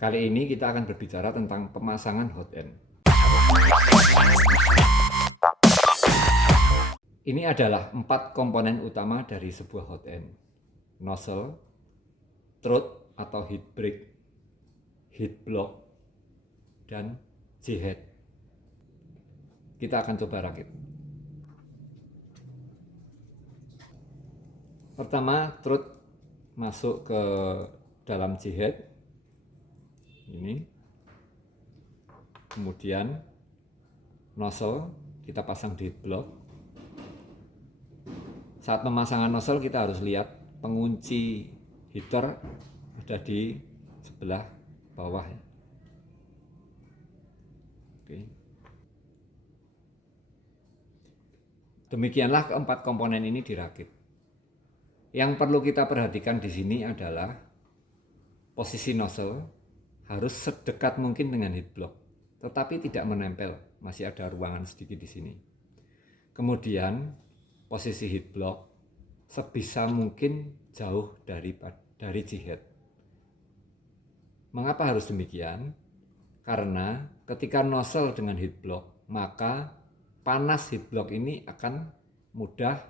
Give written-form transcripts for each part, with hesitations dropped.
Kali ini kita akan berbicara tentang pemasangan hot end. Ini adalah 4 komponen utama dari sebuah hot end: nozzle, throat atau heat break, heat block, dan J-head. Kita akan coba rakit. Pertama, throat masuk ke dalam J-head ini. Kemudian nozzle kita pasang di heat block. Saat pemasangan nozzle kita harus lihat pengunci heater ada di sebelah bawah ya. Oke. Demikianlah keempat komponen ini dirakit. Yang perlu kita perhatikan di sini adalah posisi nozzle harus sedekat mungkin dengan heat block, tetapi tidak menempel, masih ada ruangan sedikit di sini. Kemudian posisi heat block sebisa mungkin jauh dari J-head. Mengapa harus demikian? Karena ketika nozzle dengan heat block, maka panas heat block ini akan mudah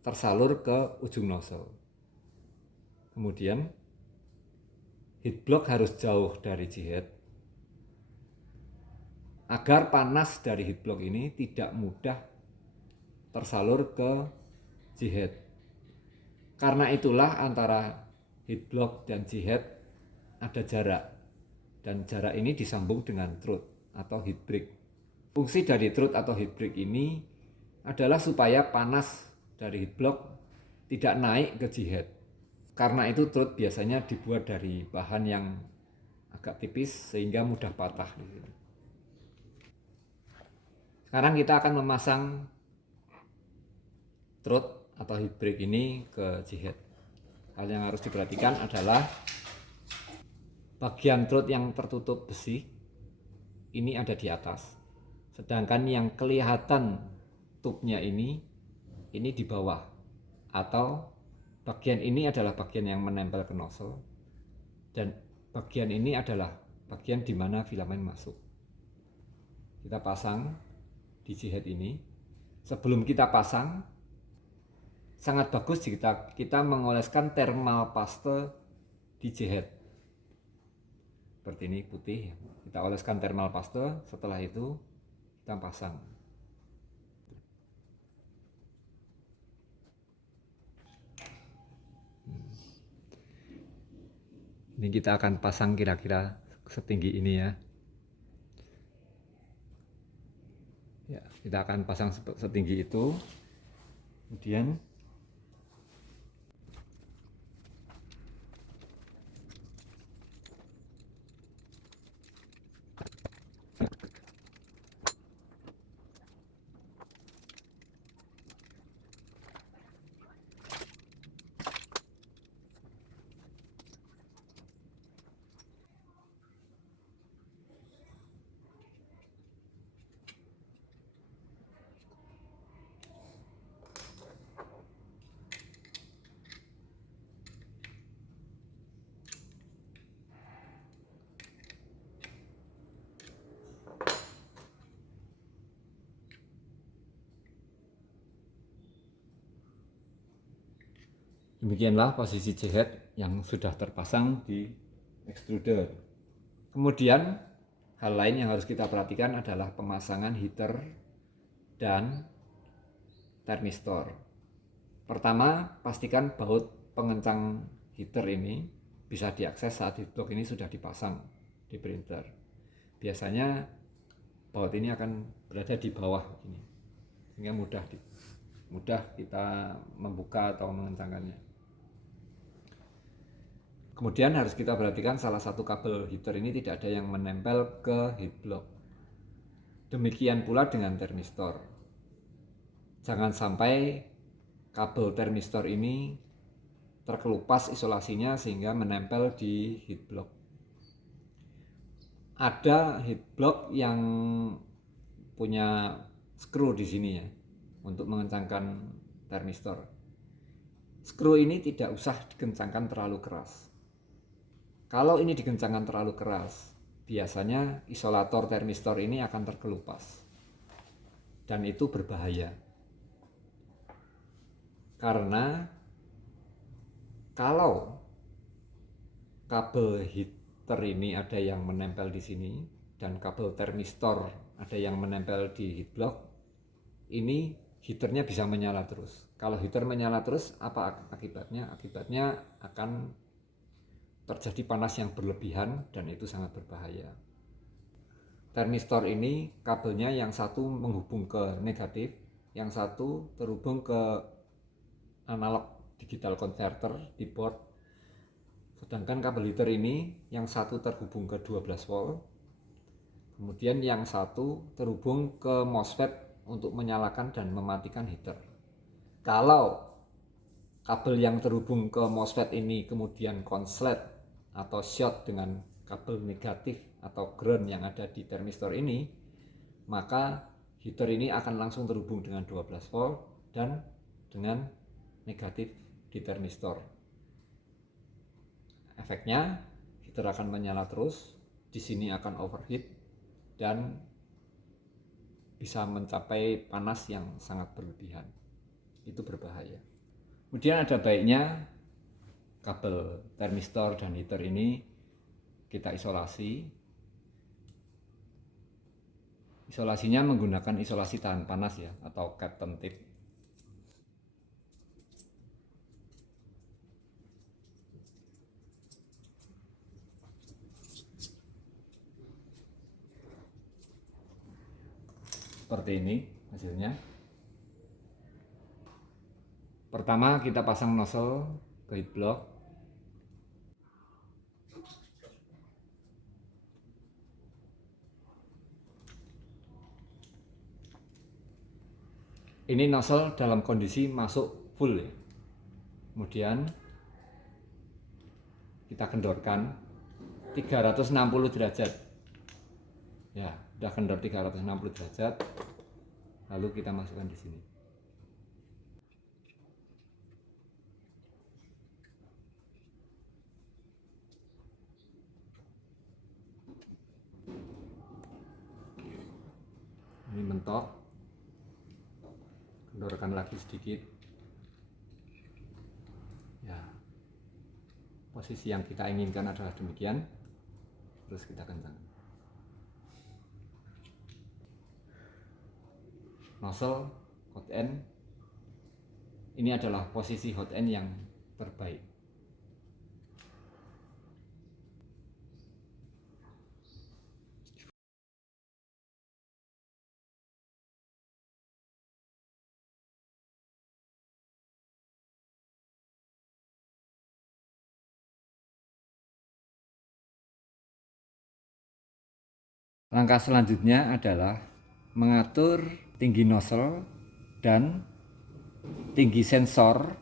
tersalur ke ujung nozzle. Kemudian heat block harus jauh dari J-head agar panas dari heat block ini tidak mudah tersalur ke J-head. Karena itulah antara heat block dan J-head ada jarak, dan jarak ini disambung dengan throat atau heat break. Fungsi dari throat atau heat break ini adalah supaya panas dari heat block tidak naik ke J-head. Karena itu throat biasanya dibuat dari bahan yang agak tipis sehingga mudah patah. Sekarang kita akan memasang throat atau heat break ini ke J-head. Hal yang harus diperhatikan adalah bagian throat yang tertutup besi ini ada di atas, sedangkan yang kelihatan tubnya ini di bawah, atau bagian ini adalah bagian yang menempel ke nozzle, dan bagian ini adalah bagian di mana filamen masuk. Kita pasang di J-head ini. Sebelum kita pasang, sangat bagus jika kita mengoleskan thermal paste di J-head. Seperti ini putih, kita oleskan thermal paste, setelah itu kita pasang. Ini kita akan pasang kira-kira setinggi ini ya. Ya, kita akan pasang setinggi itu. Kemudian demikianlah posisi J-head yang sudah terpasang di extruder. Kemudian hal lain yang harus kita perhatikan adalah pemasangan heater dan termistor. Pertama, pastikan baut pengencang heater ini bisa diakses saat heat block ini sudah dipasang di printer. Biasanya baut ini akan berada di bawah ini, sehingga mudah kita membuka atau mengencangkannya. Kemudian harus kita perhatikan salah satu kabel heater ini tidak ada yang menempel ke heat block. Demikian pula dengan termistor. Jangan sampai kabel termistor ini terkelupas isolasinya sehingga menempel di heat block. Ada heat block yang punya skru di sini ya untuk mengencangkan termistor. Skru ini tidak usah dikencangkan terlalu keras. Kalau ini dikencangkan terlalu keras, biasanya isolator termistor ini akan terkelupas. Dan itu berbahaya. Karena kalau kabel heater ini ada yang menempel di sini dan kabel termistor ada yang menempel di heatblock, ini heaternya bisa menyala terus. Kalau heater menyala terus, apa akibatnya? Akibatnya akan terjadi panas yang berlebihan dan itu sangat berbahaya. Termistor ini kabelnya yang satu menghubung ke negatif, yang satu terhubung ke analog digital converter di board. Sedangkan kabel heater ini yang satu terhubung ke 12 volt, kemudian yang satu terhubung ke MOSFET untuk menyalakan dan mematikan heater. Kalau kabel yang terhubung ke MOSFET ini kemudian konslet atau short dengan kabel negatif atau ground yang ada di termistor ini, maka heater ini akan langsung terhubung dengan 12 volt dan dengan negatif di termistor. Efeknya heater akan menyala terus, di sini akan overheat dan bisa mencapai panas yang sangat berlebihan. Itu berbahaya. Kemudian ada baiknya kabel termistor dan heater ini kita isolasi. Isolasinya menggunakan isolasi tahan panas ya, atau Kapton tape. Seperti ini hasilnya. Pertama kita pasang nozzle ke heatblock. Ini nozzle dalam kondisi masuk full ya. Kemudian kita kendorkan 360 derajat. Ya, udah kendor 360 derajat. Lalu kita masukkan di sini. Ini mentok. Kendorkan lagi sedikit. Ya, posisi yang kita inginkan adalah demikian. Terus kita kencang. Nozzle hot end ini adalah posisi hot end yang terbaik. Langkah selanjutnya adalah mengatur tinggi nozzle dan tinggi sensor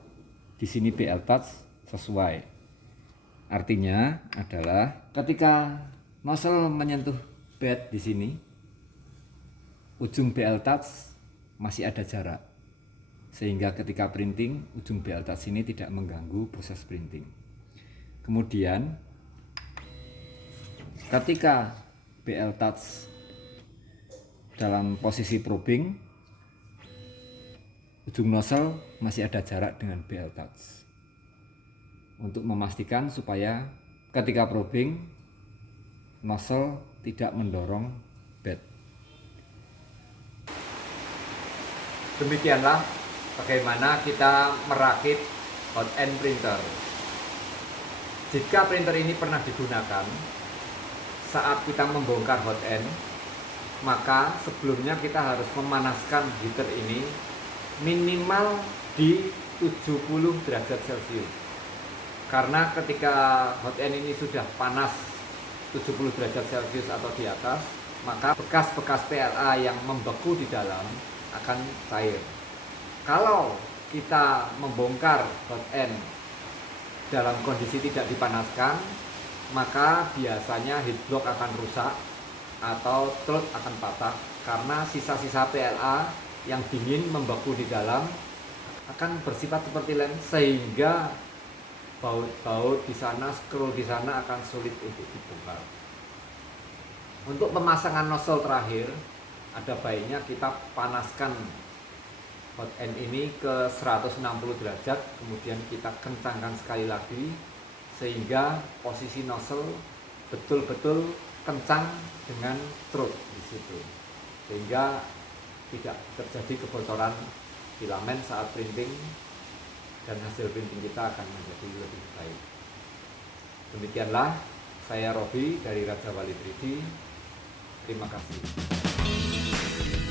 di sini BL touch sesuai. Artinya adalah ketika nozzle menyentuh bed di sini, ujung BL touch masih ada jarak, sehingga ketika printing ujung BL touch ini tidak mengganggu proses printing. Kemudian ketika BL touch dalam posisi probing, ujung nozzle masih ada jarak dengan BL touch untuk memastikan supaya ketika probing nozzle tidak mendorong bed. Demikianlah bagaimana kita merakit hot end printer. Jika printer ini pernah digunakan saat kita membongkar hot end, maka sebelumnya kita harus memanaskan heater ini minimal di 70 derajat Celcius. Karena ketika hot end ini sudah panas 70 derajat Celcius atau di atas, maka bekas-bekas PLA yang membeku di dalam akan cair. Kalau kita membongkar hot end dalam kondisi tidak dipanaskan, maka biasanya heatblock akan rusak atau trot akan patah karena sisa-sisa PLA yang dingin membeku di dalam akan bersifat seperti lem, sehingga baut-baut di sana, screw di sana akan sulit untuk dibongkar. Untuk pemasangan nozzle terakhir, ada baiknya kita panaskan hot end ini ke 160 derajat, kemudian kita kencangkan sekali lagi sehingga posisi nozzle betul-betul kencang dengan throat di situ, sehingga tidak terjadi kebocoran filamen saat printing dan hasil printing kita akan menjadi lebih baik. Demikianlah, saya Robi dari Raja Wali 3D. Terima kasih.